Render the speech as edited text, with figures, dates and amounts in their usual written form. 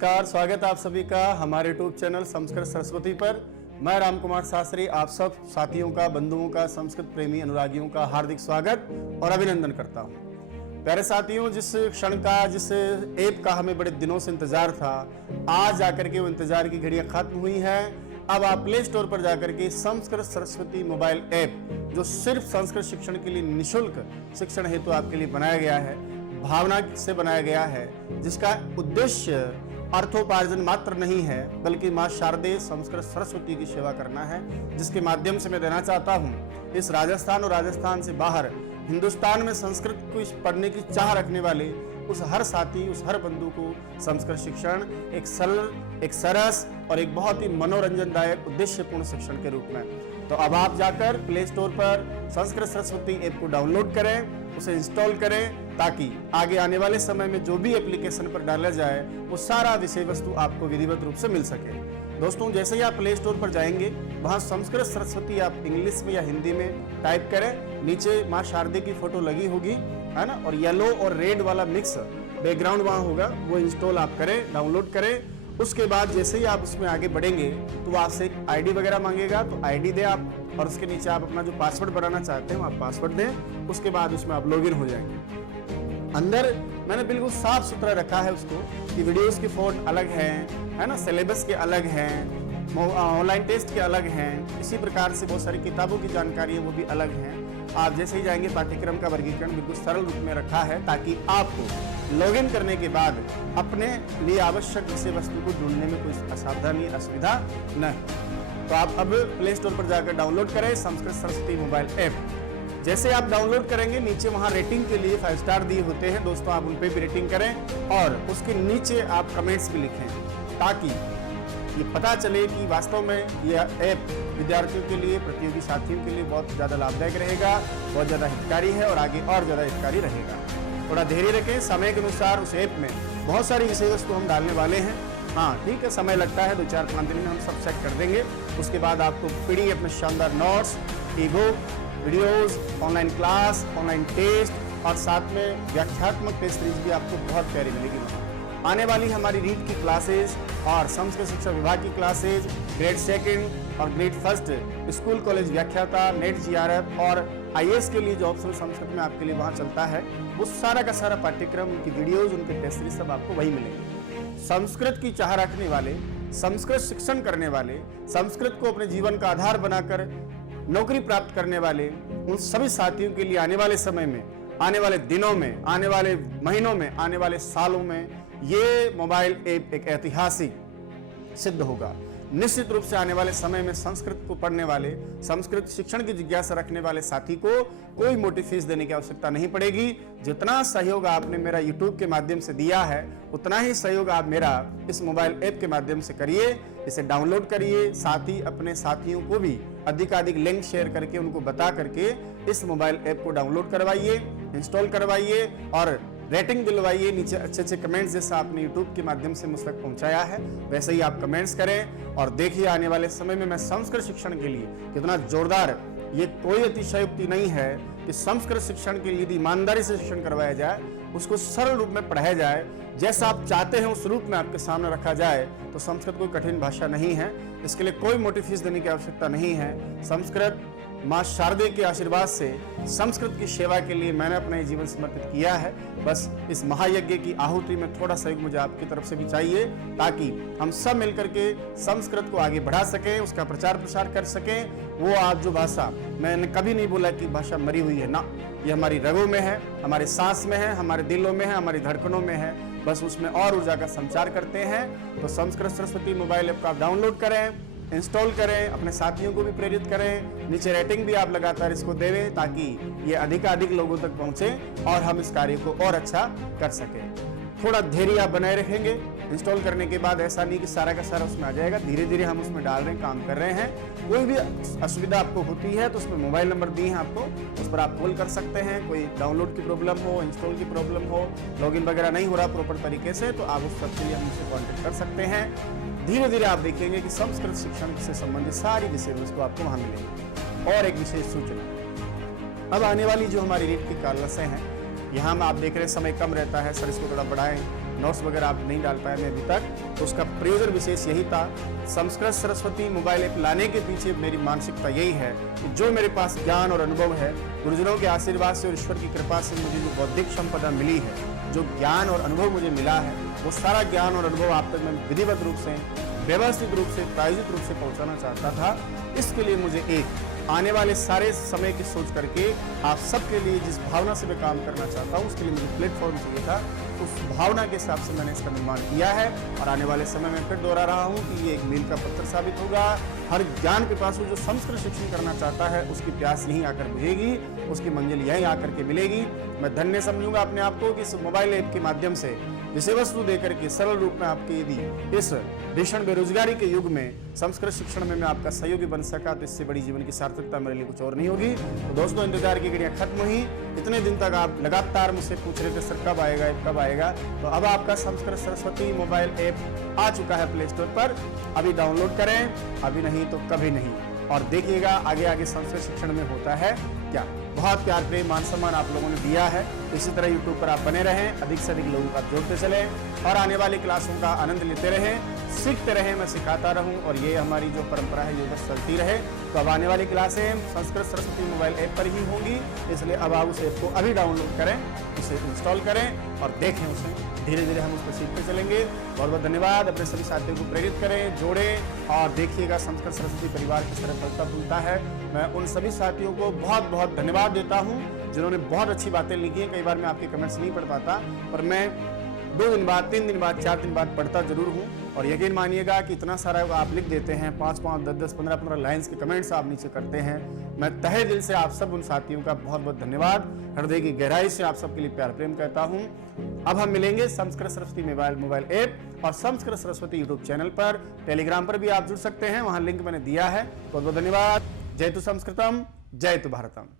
नमस्कार, स्वागत है आप सभी का हमारे यूट्यूब चैनल संस्कृत सरस्वती पर। मैं राम कुमार शास्त्री आप सब साथियों का, बंधुओं का, संस्कृत प्रेमी अनुरागियों का हार्दिक स्वागत और अभिनंदन करता हूं। प्यारे साथियों, जिस क्षण का, जिस ऐप का हमें बड़े दिनों से इंतजार था, आज आकर के वो इंतजार की घड़ियां खत्म हुई हैं। अब आप प्ले स्टोर पर जाकर के संस्कृत सरस्वती मोबाइल ऐप, जो सिर्फ संस्कृत शिक्षण के लिए निःशुल्क शिक्षण हेतु आपके लिए बनाया गया है, भावना से बनाया गया है, जिसका उद्देश्य अर्थोपार्जन मात्र नहीं है बल्कि मां शारदे संस्कृत सरस्वती की सेवा करना है, जिसके माध्यम से मैं देना चाहता हूं इस राजस्थान और राजस्थान से बाहर हिंदुस्तान में संस्कृत को पढ़ने की चाह रखने वाले उस हर साथी, उस हर बंधु को संस्कृत शिक्षण एक सरल, एक सरस और एक बहुत ही मनोरंजनदायक उद्देश्यपूर्ण शिक्षण के रूप में। तो अब आप जाकर प्ले स्टोर पर संस्कृत सरस्वती ऐप को डाउनलोड करें, उसे इंस्टॉल करें, ताकि आगे आने वाले समय में जो भी एप्लीकेशन पर डाला जाए वो सारा विषय वस्तु आपको विधिवत रूप से मिल सके। दोस्तों, जैसे ही आप प्ले स्टोर पर जाएंगे, वहां संस्कृत सरस्वती आप इंग्लिश में या हिंदी में टाइप करें, नीचे मां शारदे की फोटो लगी होगी, है ना, और येलो और रेड वाला मिक्स बैकग्राउंड वहां होगा, वो इंस्टॉल आप करें, डाउनलोड करें। उसके बाद जैसे ही आप उसमें आगे बढ़ेंगे तो वो आपसे एक आईडी वगैरह मांगेगा, तो आईडी दें आप, और उसके नीचे आप अपना जो पासवर्ड बनाना चाहते हैं आप पासवर्ड दें। उसके बाद उसमें आप लॉगिन हो जाएंगे। अंदर मैंने बिल्कुल साफ सुथरा रखा है उसको कि वीडियोस के फोन अलग हैं, है ना, सिलेबस के अलग हैं, ऑनलाइन टेस्ट के अलग हैं, इसी प्रकार से बहुत सारी किताबों की जानकारी है वो भी अलग हैं। आप जैसे ही जाएंगे पाठ्यक्रम का वर्गीकरण बिल्कुल सरल रूप में रखा है, ताकि आपको लॉगिन करने के बाद अपने लिए आवश्यक विषय वस्तु को ढूंढने में कोई असावधानी, असुविधा न। तो आप अब प्ले स्टोर पर जाकर डाउनलोड करें संस्कृत सरस्वती मोबाइल ऐप। जैसे आप डाउनलोड करेंगे, नीचे वहां रेटिंग के लिए 5 स्टार दिए होते हैं दोस्तों, आप उन पे भी रेटिंग करें और उसके नीचे आप कमेंट्स भी लिखें, ताकि ये पता चले कि वास्तव में यह ऐप विद्यार्थियों के लिए, प्रतियोगी साथियों के लिए बहुत ज़्यादा लाभदायक रहेगा, बहुत ज़्यादा हितकारी है और आगे और ज़्यादा हितकारी रहेगा। थोड़ा धैर्य रखें, समय के अनुसार उस ऐप में बहुत सारी विषय वस्तु हम डालने वाले हैं। हाँ ठीक है, समय लगता है, 2-4-5 दिन में हम सब चेक कर देंगे। उसके बाद आपको PDF में शानदार notes, ebook, videos, online class, online test और साथ में व्याख्यात्मक टेस्ट सीरीज भी आपको बहुत प्यारी मिलेगी। आने वाली हमारी रीड की क्लासेज और संस्कृत शिक्षा विभाग की क्लासेज, ग्रेड 2 और ग्रेड 1 स्कूल कॉलेज व्याख्याता, नेट GRF और IAS के लिए जो ऑप्शनल संस्कृत में आपके लिए वहां चलता है, वो सारा का सारा पाठ्यक्रम, उनकी वीडियोज, उनके टेस्ट सीरीज सब आपको वही मिलेंगे। संस्कृत की चाह रखने वाले, संस्कृत शिक्षण करने वाले, संस्कृत को अपने जीवन का आधार बनाकर नौकरी प्राप्त करने वाले उन सभी साथियों के लिए आने वाले समय में, आने वाले दिनों में, आने वाले महीनों में, आने वाले सालों में ये मोबाइल ऐप एक ऐतिहासिक सिद्ध होगा। निश्चित रूप से आने वाले समय में संस्कृत को पढ़ने वाले, संस्कृत शिक्षण की जिज्ञासा रखने वाले साथी को कोई मोटी फीस देने की आवश्यकता नहीं पड़ेगी। जितना सहयोग आपने मेरा YouTube के माध्यम से दिया है, उतना ही सहयोग आप मेरा इस मोबाइल ऐप के माध्यम से करिए। इसे डाउनलोड करिए, साथ ही अपने साथियों को भी अधिकाधिक लिंक शेयर करके, उनको बता करके इस मोबाइल ऐप को डाउनलोड करवाइए, इंस्टॉल करवाइए और रेटिंग दिलवाइए। नीचे अच्छे अच्छे कमेंट्स, जैसा आपने YouTube के माध्यम से मुझ तक पहुंचाया है वैसे ही आप कमेंट्स करें। और देखिए आने वाले समय में मैं संस्कृत शिक्षण के लिए कितना जोरदार, ये कोई अतिशयोक्ति नहीं है कि संस्कृत शिक्षण के लिए यदि ईमानदारी से शिक्षण करवाया जाए, उसको सरल रूप में पढ़ाया जाए, जैसा आप चाहते हैं उस रूप में आपके सामने रखा जाए, तो संस्कृत कोई कठिन भाषा नहीं है। इसके लिए कोई मोटी फीस देने की आवश्यकता नहीं है। संस्कृत मां शारदे के आशीर्वाद से संस्कृत की सेवा के लिए मैंने अपना जीवन समर्पित किया है। बस इस महायज्ञ की आहुति में थोड़ा सहयोग मुझे आपकी तरफ से भी चाहिए, ताकि हम सब मिलकर के संस्कृत को आगे बढ़ा सकें, उसका प्रचार प्रसार कर सकें। वो आप जो भाषा, मैंने कभी नहीं बोला कि भाषा मरी हुई है ना, ये हमारी रगों में है, हमारे सांस में है, हमारे दिलों में है, हमारी धड़कनों में है। बस उसमें और ऊर्जा का संचार करते हैं। तो संस्कृत सरस्वती मोबाइल ऐप को आप डाउनलोड करें, इंस्टॉल करें, अपने साथियों को भी प्रेरित करें। नीचे रेटिंग भी आप लगातार इसको देवें, ताकि ये अधिकाधिक लोगों तक पहुंचे और हम इस कार्य को और अच्छा कर सकें। थोड़ा धैर्य आप बनाए रखेंगे। इंस्टॉल करने के बाद ऐसा नहीं कि सारा का सारा उसमें आ जाएगा, धीरे धीरे हम उसमें डाल रहे हैं, काम कर रहे हैं। कोई भी असुविधा आपको होती है तो उसमें मोबाइल नंबर दिए हैं आपको, उस पर आप कॉल कर सकते हैं। कोई डाउनलोड की प्रॉब्लम हो, इंस्टॉल की प्रॉब्लम हो, लॉगिन वगैरह नहीं हो रहा प्रॉपर तरीके से, तो आप उस सबके लिए हमसे कॉन्टेक्ट कर सकते हैं। धीरे धीरे आप देखेंगे कि संस्कृत शिक्षण से संबंधित सारी विषय वस्तु आपको वहां मिलेंगी। और एक विशेष सूचना, अब आने वाली जो हमारी रीड की क्लासें हैं, यहाँ में आप देख रहे हैं समय कम रहता है, सर इसको थोड़ा बढ़ाएं, नोट्स वगैरह आप नहीं डाल पाए मैं अभी तक, तो उसका प्रयोजन विशेष यही था। संस्कृत सरस्वती मोबाइल ऐप लाने के पीछे मेरी मानसिकता यही है कि जो मेरे पास ज्ञान और अनुभव है, गुरुजनों के आशीर्वाद से और ईश्वर की कृपा से मुझे जो बौद्धिक संपदा मिली है, जो ज्ञान और अनुभव मुझे मिला है, वो सारा ज्ञान और अनुभव आप तक मैं विधिवत रूप से, व्यवस्थित रूप से, प्रायोजित रूप से पहुंचाना चाहता था। इसके लिए मुझे एक आने वाले सारे समय की सोच करके आप सबके लिए जिस भावना से मैं काम करना चाहता हूँ, उसके लिए मुझे प्लेटफॉर्म चाहिए था। उस भावना के हिसाब से मैंने इसका निर्माण किया है और आने वाले समय में फिर दोहरा रहा हूँ कि ये एक मील का पत्थर साबित होगा। हर ज्ञान पिपासु जो संस्कृत शिक्षण करना चाहता है, उसकी प्यास यहीं आकर बुझेगी, उसकी मंजिल यहीं आकर के मिलेगी। मैं धन्य समझूंगा अपने आप को कि इस मोबाइल ऐप के माध्यम से विषय वस्तु देकर के सरल रूप में आपके यदि इस भीषण बेरोजगारी के युग में संस्कृत शिक्षण में मैं आपका सहयोगी बन सका, तो इससे बड़ी जीवन की सार्थकता मेरे लिए कुछ और नहीं होगी। तो दोस्तों, इंतजार की घड़ियां खत्म हुई। इतने दिन तक आप लगातार मुझसे पूछ रहे थे सर कब आएगा ऐप, कब आएगा, तो अब आपका संस्कृत सरस्वती मोबाइल ऐप आ चुका है प्ले स्टोर पर। अभी डाउनलोड करें, अभी नहीं तो कभी नहीं, और देखिएगा आगे आगे संस्कृत शिक्षण में होता है क्या। बहुत प्यार प्रेम मान सम्मान आप लोगों ने दिया है, इसी तरह यूट्यूब पर आप बने रहें, अधिक से अधिक लोगों का जोड़ते चले और आने वाली क्लासों का आनंद लेते रहें, सीखते रहें, मैं सिखाता रहूं और ये हमारी जो परंपरा है ये बस चलती रहे। तो अब आने वाली क्लासें संस्कृत सरस्वती मोबाइल ऐप पर ही होंगी, इसलिए अब आप उस ऐप को अभी डाउनलोड करें, उसे इंस्टॉल करें और देखें उसे। धीरे धीरे हम उसको सीखते चलेंगे। बहुत बहुत धन्यवाद। अपने सभी साथियों को प्रेरित करें, जोड़ें और देखिएगा संस्कृत सरस्वती परिवार किस तरह फलता फूलता है। मैं उन सभी साथियों को बहुत बहुत धन्यवाद देता हूँ जिन्होंने बहुत अच्छी बातें लिखी हैं। कई बार मैं आपके कमेंट्स नहीं पढ़ पाता, पर मैं 2 दिन बाद, 3 दिन बाद, 4 दिन बाद पढ़ता जरूर हूँ। और यकीन मानिएगा कि इतना सारा आप लिख देते हैं, 5-5, 10-10, 15-15 लाइन्स के कमेंट्स आप नीचे करते हैं। मैं तहे दिल से आप सब उन साथियों का बहुत बहुत धन्यवाद, हृदय की गहराई से आप सबके लिए प्यार प्रेम कहता हूँ। अब हम मिलेंगे संस्कृत सरस्वती मोबाइल ऐप और संस्कृत सरस्वती यूट्यूब चैनल पर। टेलीग्राम पर भी आप जुड़ सकते हैं, वहां लिंक मैंने दिया है। बहुत बहुत धन्यवाद। जय तु संस्कृतम, जय तु भारतम।